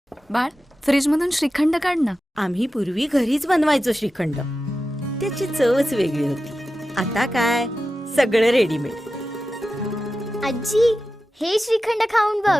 बाळ, फ्रीज मधून श्रीखंड काढ ना. आम्ही पूर्वी घरीच बनवायचो श्रीखंड. त्याची चवच वेगळी होती. आता काय सगळं रेडीमेड. आजी, हे श्रीखंड खाऊन बघ.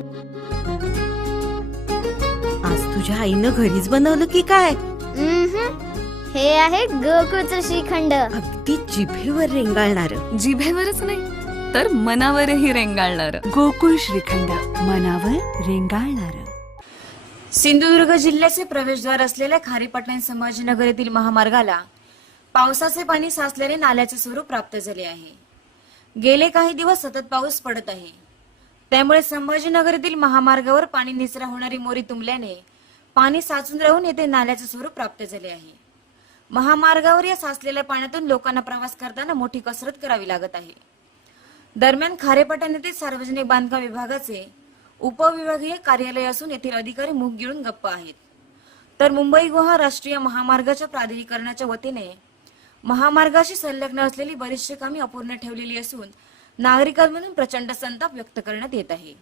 आज तुझ्या आईनं घरीच बनवलं की काय? हे आहे गोकुळचं श्रीखंड. अगदी जिभेवर रेंगाळणार. जिभेवरच नाही तर मनावरही रेंगाळणार. गोकुळ श्रीखंड, मनावर रेंगाळणार. सिंधुदुर्ग जिल्ह्याचे प्रवेशद्वार असलेल्या खारेपाटण संभाजीनगर येथील महामार्गाला पावसाचे पाणी साचल्याने नाल्याचे स्वरूप प्राप्त झाले आहे. गेले काही दिवस सतत पाऊस पडत आहे. त्यामुळे संभाजीनगर येथील महामार्गावर पाणी निचरा होणारी मोरी तुंबल्याने पाणी साचून राहून येथे नाल्याचे स्वरूप प्राप्त झाले आहे. महामार्गावर या साचलेल्या पाण्यातून लोकांना प्रवास करताना मोठी कसरत करावी लागत आहे. दरम्यान खारेपाटण येथील सार्वजनिक बांधकाम विभागाचे उपविभागीय कार्यालय असून येथील अधिकारी मुख गिळून गप्प आहेत. तर मुंबई गोवा राष्ट्रीय महामार्गाच्या प्राधिकरणाच्या वतीने महामार्गाशी संलग्न असलेली बरीचशी कामे अपूर्ण ठेवलेली असून नागरिकांमधून प्रचंड संताप व्यक्त करण्यात येत आहे.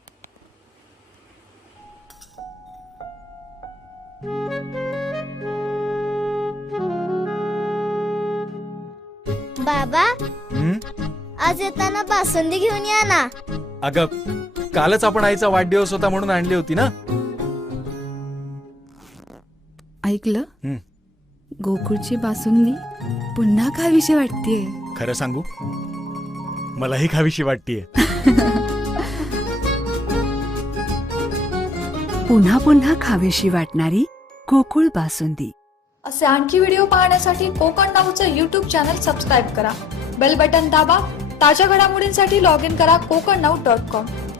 बाबा, आज येताना बासुंदी घेऊन या ना. अगं, कालच आपण आईचा वाढदिवस होता म्हणून आणली होती ना. ऐकलं? गोकुळची बासुंदी पुन्हा खावीशी वाटतेय. खरं सांगू, मलाही खावीशी वाटतीये. पुन्हा पुन्हा खावीशी वाटणारी गोकुळ बासुंदी. असे आणखी व्हिडिओ पाहण्यासाठी कोकण नाऊचं यूट्यूब चॅनल सबस्क्राईब करा. बेल बटन दाबा. ताज्या घडामोडींसाठी लॉग इन करा kokanau.com.